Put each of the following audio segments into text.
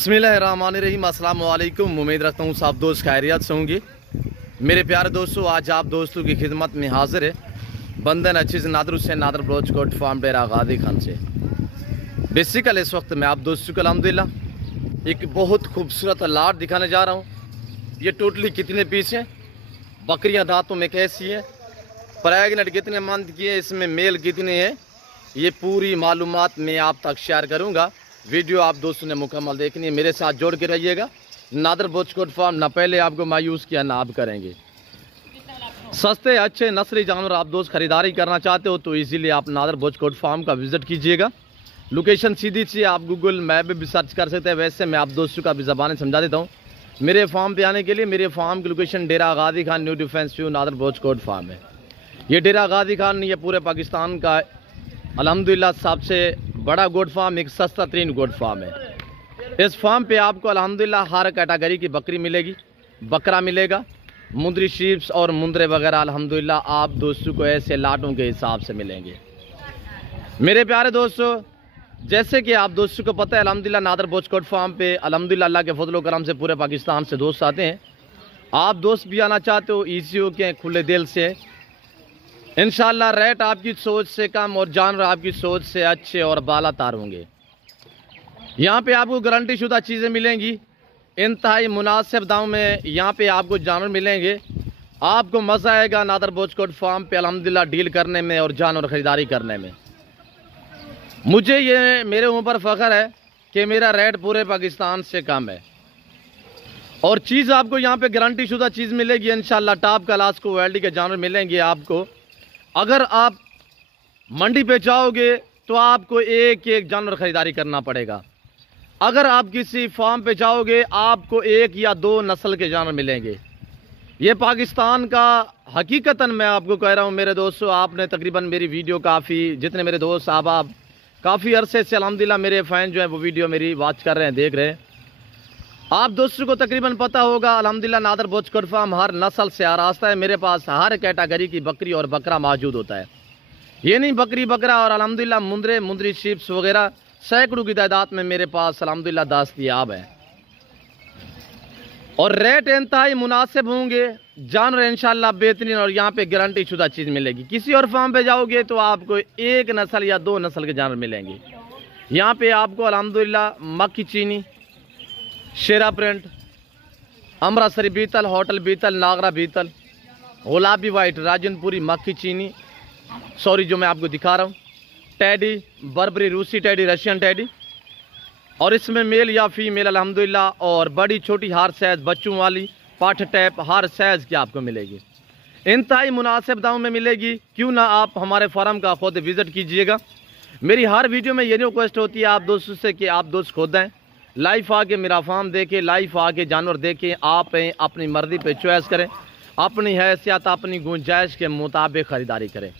बिस्मिल्लाहिर्रहमानिर्रहीम। अस्सलाम वालेकुम। उम्मीद रखता हूँ सब दोस्त खैरियत से होंगे। मेरे प्यारे दोस्तों, आज आप दोस्तों की खिदमत में हाजिर है बंदन अचीज़ नादर हुसैन नादर ब्रोच कोट फार्म डेरा गादी खान से। बेसिकल इस वक्त मैं आप दोस्तों को अल्हम्दुलिल्लाह एक बहुत खूबसूरत लाट दिखाने जा रहा हूँ। ये टोटली कितने पीस हैं, बकरियाँ दांतों में कैसी हैं, प्रेगनेंट कितने मंथ की है, इसमें मेल कितने हैं, ये पूरी मालूमात मैं आप तक शेयर करूँगा। वीडियो आप दोस्तों ने मुकम्मल देखनी है, मेरे साथ जोड़ के रहिएगा। नादर बोचकोट फार्म ना पहले आपको मायूस किया ना आप करेंगे। सस्ते अच्छे नस्ली जानवर आप दोस्त खरीदारी करना चाहते हो तो इजीली आप नादर बोचकोट फार्म का विजिट कीजिएगा। लोकेशन सीधी सी आप गूगल मैप पे भी सर्च कर सकते हैं। वैसे मैं आप दोस्तों का भी ज़बान समझा देता हूँ। मेरे फार्म पे आने के लिए मेरे फार्म की लोकेशन डेरा गादी Khan new defence view Nadir Bochkot farm है। ये डेरा गादी खान ये पूरे पाकिस्तान का अल्हम्दुलिल्लाह सबसे बड़ा गोट फार्म, एक सस्ता तरीन गोट फार्म है। इस फार्म पे आपको अल्हम्दुलिल्लाह हर कैटेगरी की बकरी मिलेगी, बकरा मिलेगा, मुंदरी शीप्स और मुंदरे वगैरह अल्हम्दुलिल्लाह आप दोस्तों को ऐसे लाटों के हिसाब से मिलेंगे। मेरे प्यारे दोस्तों, जैसे कि आप दोस्तों को पता है अल्हम्दुलिल्लाह नादर बोचकोट फार्म पे अल्हम्दुलिल्लाह अल्लाह के फजल करम से पूरे पाकिस्तान से दोस्त आते हैं। आप दोस्त भी आना चाहते हो ईजी हो के खुले दिल से, इंशाल्लाह रेट आपकी सोच से कम और जानवर आपकी सोच से अच्छे और बाला तार होंगे। यहाँ पे आपको गारंटी शुदा चीज़ें मिलेंगी, इंतहाई मुनासिब दाम में यहाँ पे आपको जानवर मिलेंगे। आपको मज़ा आएगा नादर बोचकोट फार्म पे अल्हम्दुलिल्लाह डील करने में और जानवर ख़रीदारी करने में। मुझे ये मेरे ऊपर फ़ख्र है कि मेरा रेट पूरे पाकिस्तान से कम है और चीज़ आपको यहाँ पे गारंटी शुदा चीज़ मिलेगी। इंशाल्लाह टॉप क्लास को क्वालिटी के जानवर मिलेंगे आपको। अगर आप मंडी पे जाओगे तो आपको एक एक जानवर ख़रीदारी करना पड़ेगा। अगर आप किसी फार्म पे जाओगे आपको एक या दो नस्ल के जानवर मिलेंगे। ये पाकिस्तान का हकीकतन मैं आपको कह रहा हूँ मेरे दोस्तों। आपने तकरीबन मेरी वीडियो काफ़ी जितने मेरे दोस्त आप काफ़ी अरसे से अल्हम्दुलिल्लाह मेरे फ़ैन जो हैं वो वीडियो मेरी वॉच कर रहे हैं, देख रहे हैं। आप दोस्तों को तकरीबन पता होगा अल्हम्दुलिल्लाह नादर बोचकोट फार्म हर नस्ल से आरास्ता है। मेरे पास हर कैटेगरी की बकरी और बकरा मौजूद होता है। ये नहीं बकरी बकरा और अल्हम्दुलिल्लाह मुंदरी शीप्स वगैरह सैकड़ों की तादाद में मेरे पास अल्हम्दुलिल्लाह दस्तयाब है और रेट इंतहाई मुनासिब होंगे। जानवर इंशाल्लाह बेहतरीन और यहाँ पे गारंटी शुदा चीज़ मिलेगी। किसी और फार्म पे जाओगे तो आपको एक नस्ल या दो नस्ल के जानवर मिलेंगे। यहाँ पे आपको अल्हम्दुलिल्लाह मक्की चीनी, शेरा प्रिंट, अमृतसरी बीतल, होटल बीतल, नागरा बीतल, गुलाबी वाइट, राजनपुरी मक्खी चीनी, सॉरी जो मैं आपको दिखा रहा हूँ, टैडी, बर्बरी रूसी टैडी, रशियन टैडी और इसमें मेल या फीमेल अल्हम्दुलिल्लाह और बड़ी छोटी हर साइज़ बच्चों वाली पाठ टैप हर साइज़ की आपको मिलेगी। इंतहाई मुनासिब दामों में मिलेगी। क्यों ना आप हमारे फार्म का खुद विज़िट कीजिएगा। मेरी हर वीडियो में ये रिक्वेस्ट होती है आप दोस्तों से कि आप दोस्त खुद आएँ, लाइव आके मेरा फार्म देखें, लाइव आके जानवर देखें, आप अपनी मर्जी पे चॉइस करें, अपनी हैसियत अपनी गुंजाइश के मुताबिक ख़रीदारी करें।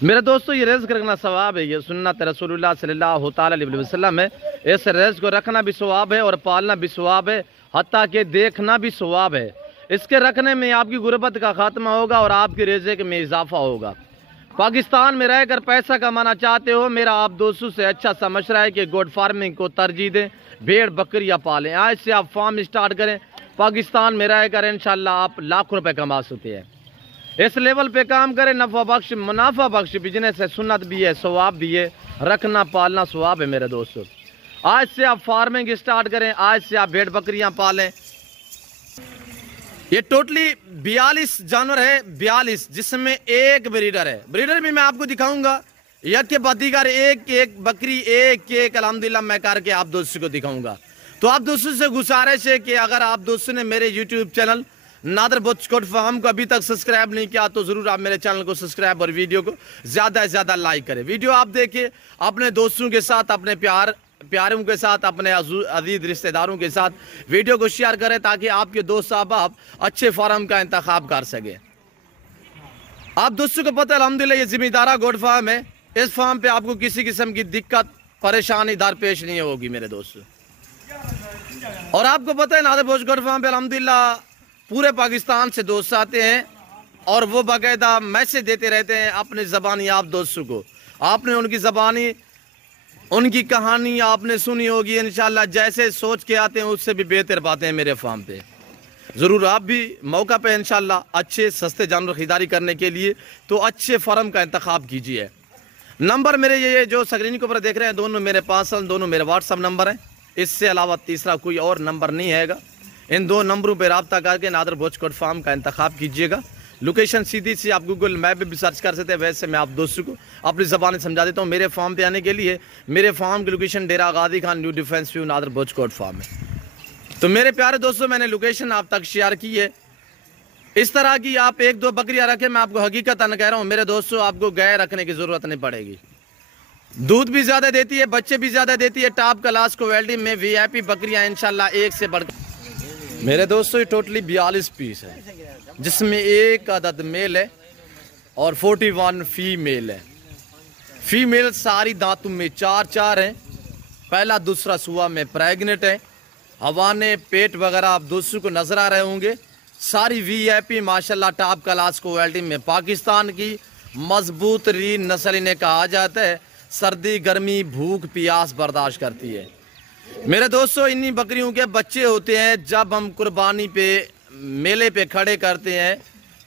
मेरे दोस्तों, ये रिज़्क़ रखना सवाब है, ये सुन्नत रसूलुल्लाह सल्लल्लाहु अलैहि वसल्लम है। इस रिज़्क़ को रखना भी सवाब है और पालना भी सवाब है, हत्ता के देखना भी सवाब है। इसके रखने में आपकी गुर्बत का खात्मा होगा और आपके रिज़्क़ में इजाफा होगा। पाकिस्तान में रहकर पैसा कमाना चाहते हो, मेरा आप दोस्तों से अच्छा सा मशवरा है कि गोट फार्मिंग को तरजीह दें, भेड़ बकरियाँ पालें। आज से आप फार्म स्टार्ट करें, पाकिस्तान में रहकर इंशाल्लाह आप लाखों रुपए कमा सकते हैं। इस लेवल पे काम करें, नफ़ा बख्श मुनाफा बख्श बिजनेस है, सुन्नत भी है, सवाब भी है, रखना पालना सवाब है। मेरे दोस्तों, आज से आप फार्मिंग स्टार्ट करें, आज से आप भेड़ बकरियाँ पालें। ये टोटली 42 जानवर है, 42 जिसमें एक ब्रीडर है। ब्रीडर भी मैं आपको दिखाऊंगा, यक के बदीगर एक एक बकरी एक एक अल्हम्दुलिल्लाह मैं करके आप दोस्तों को दिखाऊंगा। तो आप दोस्तों से गुजारिश है कि अगर आप दोस्तों ने मेरे YouTube channel Nadar Bochkot farm को अभी तक सब्सक्राइब नहीं किया तो ज़रूर आप मेरे चैनल को सब्सक्राइब और वीडियो को ज़्यादा से ज़्यादा लाइक करें। वीडियो आप देखिए, अपने दोस्तों के साथ, अपने प्यारों के साथ, अपने अजीज रिश्तेदारों के साथ वीडियो को शेयर करें ताकि आपके दोस्त आप अच्छे फार्म का इंतखाब कर सके। आप दोस्तों को पता है अल्हम्दुलिल्लाह ये जिम्मेदारा गोट फार्म है। इस फार्म पे आपको किसी किस्म की दिक्कत परेशानी दरपेश नहीं होगी मेरे दोस्तों। और आपको पता है नादर बोचकोट फार्म पे अल्हम्दुलिल्लाह पूरे पाकिस्तान से दोस्त आते हैं और वो बाकायदा मैसेज देते रहते हैं अपनी ज़बानी आप दोस्तों को। आपने उनकी ज़बानी उनकी कहानी आपने सुनी होगी इंशाल्लाह। जैसे सोच के आते हैं उससे भी बेहतर पाते हैं मेरे फार्म पे। ज़रूर आप भी मौका पे इंशाल्लाह अच्छे सस्ते जानवर खरीदारी करने के लिए तो अच्छे फार्म का इंतखाब कीजिए। नंबर मेरे ये जो स्क्रीन के ऊपर देख रहे हैं दोनों मेरे पास, दोनों मेरे व्हाट्सअप नंबर हैं। इससे अलावा तीसरा कोई और नंबर नहीं हैगा। इन दो नंबरों पर रब्ता करके नादर भोजकोट फार्म का इंतखाब कीजिएगा। लोकेशन सीधी सी आप गूगल मैप पे भी सर्च कर सकते हैं। वैसे मैं आप दोस्तों को अपनी ज़बान समझा देता हूँ। मेरे फार्म पे आने के लिए मेरे फार्म की लोकेशन डेरा गादी Khan new defence view Nadir Bhojkot farm है। तो मेरे प्यारे दोस्तों मैंने लोकेशन आप तक शेयर की है। इस तरह की आप एक दो बकरियां रखें, मैं आपको हकीकत कह रहा हूँ मेरे दोस्तों, आपको गाय रखने की ज़रूरत नहीं पड़ेगी। दूध भी ज़्यादा देती है, बच्चे भी ज़्यादा देती है। टॉप क्लास क्वालिटी में VIP बकरियां इंशाल्लाह एक से बढ़कर। मेरे दोस्तों ये टोटली 42 पीस है, जिसमें एक अदद मेल है और 41 फीमेल है। फीमेल सारी दांतों में 4 हैं। पहला दूसरा सुआ में प्रेग्नेंट है। हवाने पेट वगैरह आप दोस्तों को नजर आ रहे होंगे। सारी VIP माशाल्लाह टॉप क्लास क्वालिटी में पाकिस्तान की मजबूत रीन नस्ल इन्हें कहा जाता है। सर्दी गर्मी भूख प्यास बर्दाश्त करती है। मेरे दोस्तों इन्हीं बकरियों के बच्चे होते हैं। जब हम कुर्बानी पे मेले पे खड़े करते हैं,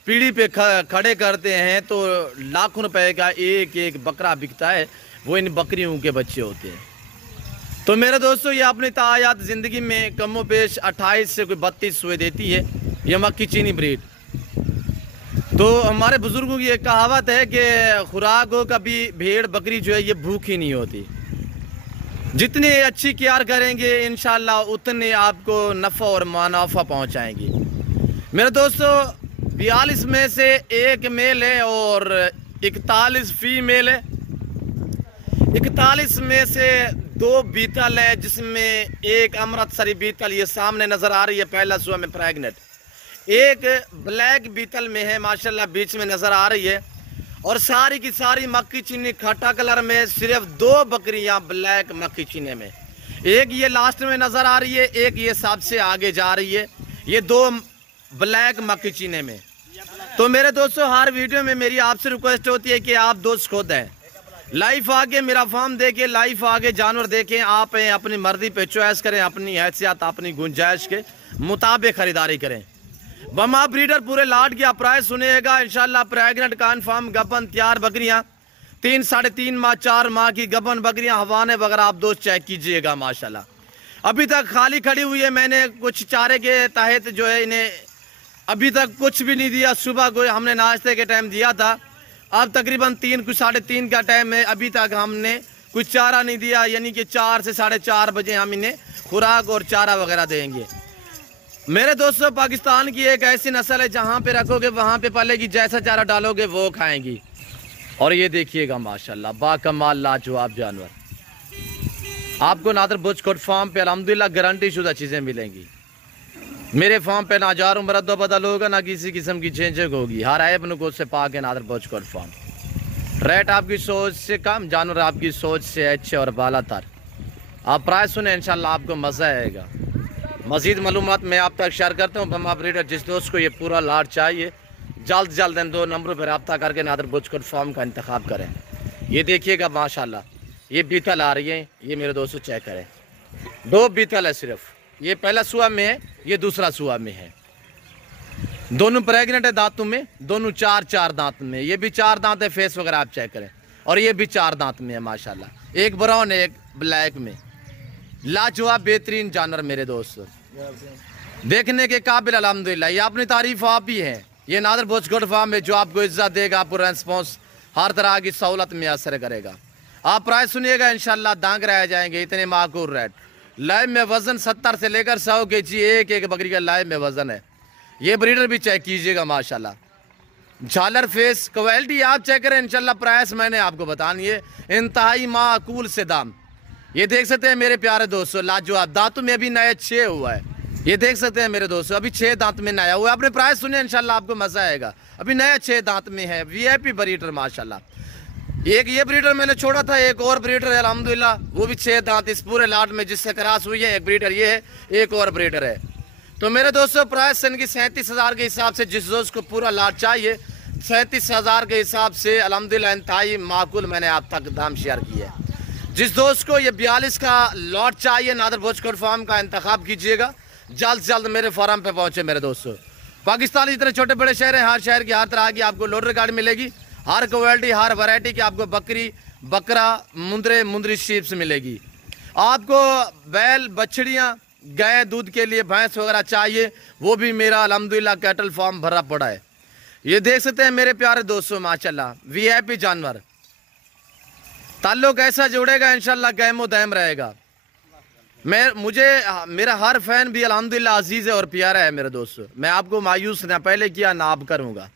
पीढ़ी पे खड़े करते हैं तो लाखों रुपए का एक एक बकरा बिकता है, वो इन बकरियों के बच्चे होते हैं। तो मेरे दोस्तों ये अपनी तायात ज़िंदगी में कमो पेश 28 से कोई 32 सुए देती है। ये मक्की चीनी ब्रीड। तो हमारे बुजुर्गों की एक कहावत है कि खुराक हो कभी भेड़ बकरी जो है ये भूखी नहीं होती। जितनी अच्छी केयर करेंगे इंशाल्लाह उतने आपको नफ़ा और मुनाफा पहुंचाएंगी। मेरे दोस्तों 42 में से एक मेल है और 41 फीमेल है। 41 में से 2 बीतल है, जिसमें एक अमृतसरी बीतल ये सामने नजर आ रही है, पहला सुआ में प्रेग्नेंट। एक ब्लैक बीतल में है माशाल्लाह बीच में नजर आ रही है। और सारी की सारी मक्की चीनी खट्टा कलर में, सिर्फ 2 बकरियां ब्लैक मक्की चीनी में। एक ये लास्ट में नजर आ रही है, एक ये सबसे आगे जा रही है। ये 2 ब्लैक मक्की चीनी में। तो मेरे दोस्तों हर वीडियो में मेरी आपसे रिक्वेस्ट होती है कि आप दोस्त खुद हैं, लाइफ आगे मेरा फार्म देखें, लाइफ आगे जानवर देखें। आप अपनी मर्जी पे चॉइस करें, अपनी हैसियत अपनी गुंजाइश के मुताबिक खरीदारी करें। बमा ब्रीडर पूरे लाट की प्राइस सुनिएगा इंशाल्लाह। प्रेग्नेंट कन्फर्म गबन तैयार बकरियां 3 साढ़े 3 माह 4 माह की गबन बकरियां हवाने वगैरह आप दोस्त चेक कीजिएगा माशाल्लाह। अभी तक खाली खड़ी हुई है। मैंने कुछ चारे के तहत जो है इन्हें अभी तक कुछ भी नहीं दिया। सुबह को हमने नाश्ते के टाइम दिया था, अब तकरीबन 3 कुछ साढ़े 3 का टाइम है, अभी तक हमने कुछ चारा नहीं दिया। यानी कि 4 से साढ़े 4 बजे हम इन्हें खुराक और चारा वगैरह देंगे। मेरे दोस्तों पाकिस्तान की एक ऐसी नस्ल है जहाँ पे रखोगे वहाँ पे पलेगी, जैसा चारा डालोगे वो खाएंगी। और ये देखिएगा माशाल्लाह बाकमाल लाजवाब जानवर। आपको नादर भोजकोट फार्म पे अल्हम्दुलिल्लाह गारंटी शुदा चीज़ें मिलेंगी। मेरे फार्म पे ना जारूँ मरद्दो बदल होगा, ना किसी किस्म की चेंजिंग होगी। हर ऐप नुकोस से पाक है नादर भोजकोट फार्म। रेट आपकी सोच से कम, जानवर आपकी सोच से अच्छे और बालातर। आप प्राइस सुने इंशाल्लाह आपको मज़ा आएगा। मज़ीद मालूमात मैं आप तक शेयर करता हूँ। बमा ब्रीडर जिस दोस्त को ये पूरा लाट चाहिए जल्द इन 2 नंबरों पर रब्ता करके नादर भोजकोट फार्म का इंतखाब करें। ये देखिएगा माशाल्लाह ये बीतल आ रही है, ये मेरे दोस्तों चेक करें। 2 बीतल है सिर्फ, ये पहला सुआ में है, ये दूसरा सुआ में है। दोनों प्रेग्नेंट है दांतों में, दोनों 4 दांत में। ये भी 4 दांत है, फेस वगैरह आप चेक करें। और ये भी 4 दांत में है माशाल्लाह। एक ब्राउन है एक ब्लैक में। लाजवाब बेहतरीन जानवर मेरे दोस्तों, देखने के काबिल अल्हम्दुलिल्लाह। ये अपनी तारीफ आप ही हैं। ये नादर भोजकोट फार्म है जो आपको इज्जत देगा, आपको रेस्पॉन्स हर तरह की सहूलत में असर करेगा। आप प्राइस सुनिएगा इंशाल्लाह दांग रह जाएंगे, इतने माकूल रेट। लाइव में वजन 70 से लेकर 100 kg एक बकरी का लाइव में वजन है। ये ब्रीडर भी चेक कीजिएगा माशाल्लाह। झालर फेस क्वालिटी आप चेक करें इंशाल्लाह। प्राइस मैंने आपको बतानी है इंतहाई माकूल से दाम। ये देख सकते हैं मेरे प्यारे दोस्तों लाजवाब। दांतों में अभी नया 6 हुआ है, ये देख सकते हैं मेरे दोस्तों, अभी 6 दांत में नया हुआ है। अपने प्राइस सुने इंशाल्लाह आपको मजा आएगा। अभी नया 6 दांत में है, VIP ब्रीडर माशाल्लाह। एक ये ब्रीडर मैंने छोड़ा था, एक और ब्रीडर है अल्हम्दुलिल्लाह, वो भी 6 दांत इस पूरे लाट में जिससे क्रॉस हुई है। एक ब्रीडर ये है, एक और ब्रीडर है। तो मेरे दोस्तों प्राइस इनकी 37,000 के हिसाब से, जिस दोस्त को पूरा लाट चाहिए 37,000 के हिसाब से अल्हम्दुलिल्लाह इंतहाई माकूल मैंने आप तक दाम शेयर किया है। जिस दोस्त को ये 42 का लॉट चाहिए नादर भोजकोट फार्म का इंतखाब कीजिएगा, जल्द से जल्द मेरे फार्म पे पहुंचे मेरे दोस्तों। पाकिस्तान जितने छोटे बड़े शहर हैं, हर शहर की हर तरह की आपको लोडर गाड़ी मिलेगी, हर क्वालिटी हर वैरायटी की आपको बकरी बकरा मुंदरी शीप्स मिलेगी। आपको बैल बछड़ियाँ गाय दूध के लिए भैंस वगैरह चाहिए, वो भी मेरा अल्हम्दुलिल्लाह कैटल फार्म भरा पड़ा है। ये देख सकते हैं मेरे प्यारे दोस्तों, माशाल्लाह वीआईपी जानवर। ताल्लुक ऐसा जुड़ेगा इंशाल्लाह क़यामो दायम रहेगा। मेरा हर फैन भी अल्हम्दुलिल्लाह अजीज़ है और प्यारा है मेरे दोस्तों। मैं आपको मायूस ना पहले किया ना अब करूँगा।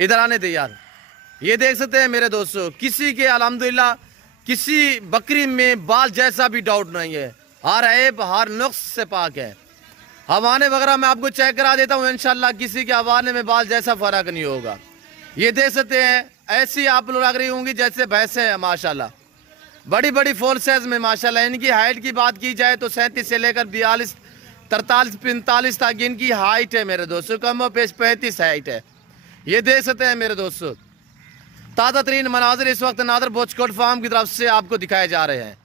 इधर आने दे यार। ये देख सकते हैं मेरे दोस्तों, किसी के अल्हम्दुलिल्लाह किसी बकरी में बाल जैसा भी डाउट नहीं है, हर ऐब हर नुक्स से पाक है। हवाने वगैरह मैं आपको चेक करा देता हूँ, इंशाल्लाह किसी के हवाने में बाल जैसा फ़र्क नहीं होगा। ये देख सकते हैं, ऐसी आप लोग लग रही होंगी जैसे भैंसें हैं माशाल्लाह, बड़ी बड़ी फोल साइज में माशाल्लाह। इनकी हाइट की बात की जाए तो 37 से लेकर 42 43 45 तक इनकी हाइट है मेरे दोस्तों, कम पेश 35 हाइट है। ये देख सकते हैं मेरे दोस्तों, ताज़ा तरीन मनाजिर इस वक्त नादर भोजकोट फार्म की तरफ से आपको दिखाए जा रहे हैं।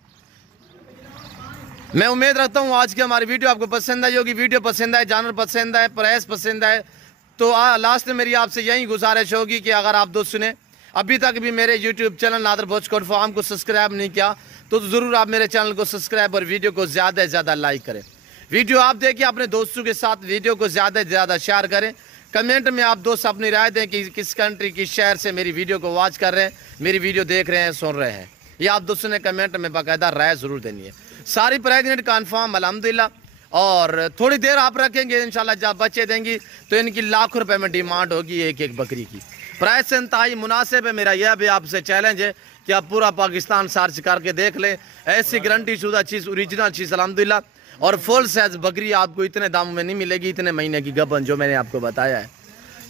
मैं उम्मीद रखता हूँ आज की हमारी वीडियो आपको पसंद आई होगी। वीडियो पसंद आए, जानवर पसंद आए, प्राइस पसंद आए तो लास्ट में मेरी आपसे यही गुजारिश होगी कि अगर आप दोस्तों ने अभी तक भी मेरे YouTube channel Nadar Bhojkot farm को सब्सक्राइब नहीं किया तो ज़रूर आप मेरे चैनल को सब्सक्राइब और वीडियो को ज़्यादा से ज़्यादा लाइक करें। वीडियो आप देखिए, अपने दोस्तों के साथ वीडियो को ज़्यादा से ज़्यादा शेयर करें। कमेंट में आप दोस्त अपनी राय दें कि किस कंट्री किस शहर से मेरी वीडियो को वॉच कर रहे हैं, मेरी वीडियो देख रहे हैं, सुन रहे हैं। ये आप दोस्तों ने कमेंट में बाकायदा राय ज़रूर देनी है। सारी प्रेगनेंट कन्फर्म अल्हम्दुलिल्लाह, और थोड़ी देर आप रखेंगे इंशाल्लाह, जब बच्चे देंगी तो इनकी लाखों रुपए में डिमांड होगी एक एक बकरी की। प्राइस से इंतहाई मुनासिब है। मेरा यह भी आपसे चैलेंज है कि आप पूरा पाकिस्तान सर्च करके देख लें, ऐसी गारंटी शुदा चीज़, ओरिजिनल चीज़ अल्हम्दुलिल्लाह, और फुल साइज बकरी आपको इतने दामों में नहीं मिलेगी, इतने महीने की गबन जो मैंने आपको बताया है।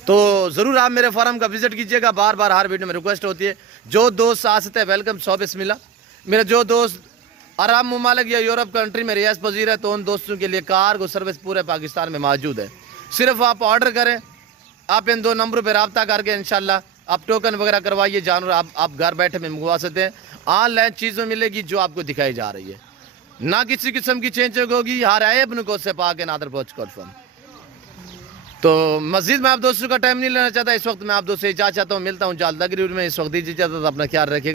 तो ज़रूर आप मेरे फार्म का विजिट कीजिएगा। बार बार हर वीडियो में रिक्वेस्ट होती है, जो दोस्त आ सकते हैं वेलकम 100 मिला। मेरे जो दोस्त अरब ममालिक या यूरोप कंट्री में रियासत पजीर है तो उन दोस्तों के लिए कार्गो सर्विस पूरे पाकिस्तान में मौजूद है। सिर्फ आप ऑर्डर करें, आप इन 2 नंबरों पर रब्ता करके इंशाल्लाह आप टोकन वगैरह करवाइए, जानवर आप घर बैठे में मंगवा सकते हैं। ऑनलाइन चीज़ें मिलेगी जो आपको दिखाई जा रही है, ना किसी किस्म की चेंजिंग होगी, हर ऐब नुको से पा के नादर भोजकोट फार्म। तो मस्जिद में आप दोस्तों का टाइम नहीं लेना चाहता, इस वक्त मैं आप दोस्तों से इजाज़त चाहता हूँ। मिलता हूँ जल्द अगली वीडियो में। इस वक्त दीजिए इजाज़त, अपना ख्याल रखिए।